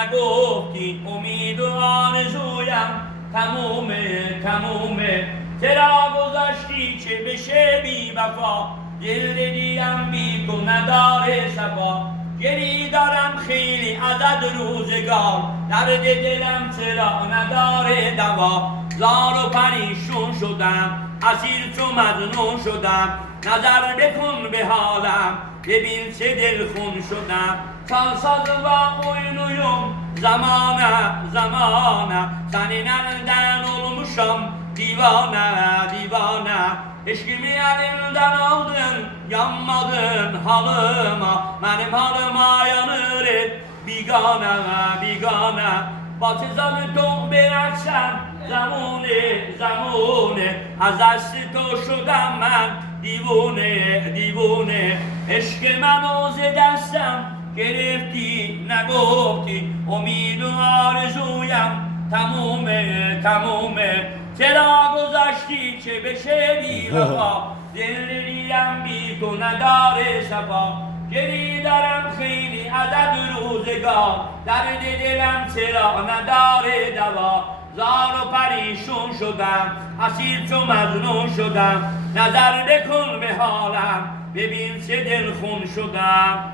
نگفتی امید و آرزویم تمومه چرا گذاشتی چه بشه بی وفا دل دیم بی تو نداره صفا گری دارم خیلی عدد روزگار درد دلم چرا نداره دوا زار و پریشون شدم اسیر چو مجنون شدم نظر بکن به حالم ببین چه دلخون شدم ساز و oyunuyum zamana senin elinden olmuşum divana eşkimi elimden aldın yanmadın halıma benim halıma yanır bigana batızanı don bıraksam zamune az dست تو شدم من دیوونه عشق منو ز دستم گرفتی نگفتی امید و آرزویم تمومه چرا گذاشتی چه بشه بی وفا دل دیم بی تو نداره صفا گری دارم خیلی عدد روزگار درد دلم چرا نداره دوا زار و پریشون شدم اسیر چو مجنون شدم نظر بکن به حالم ببین چه دلخون شدم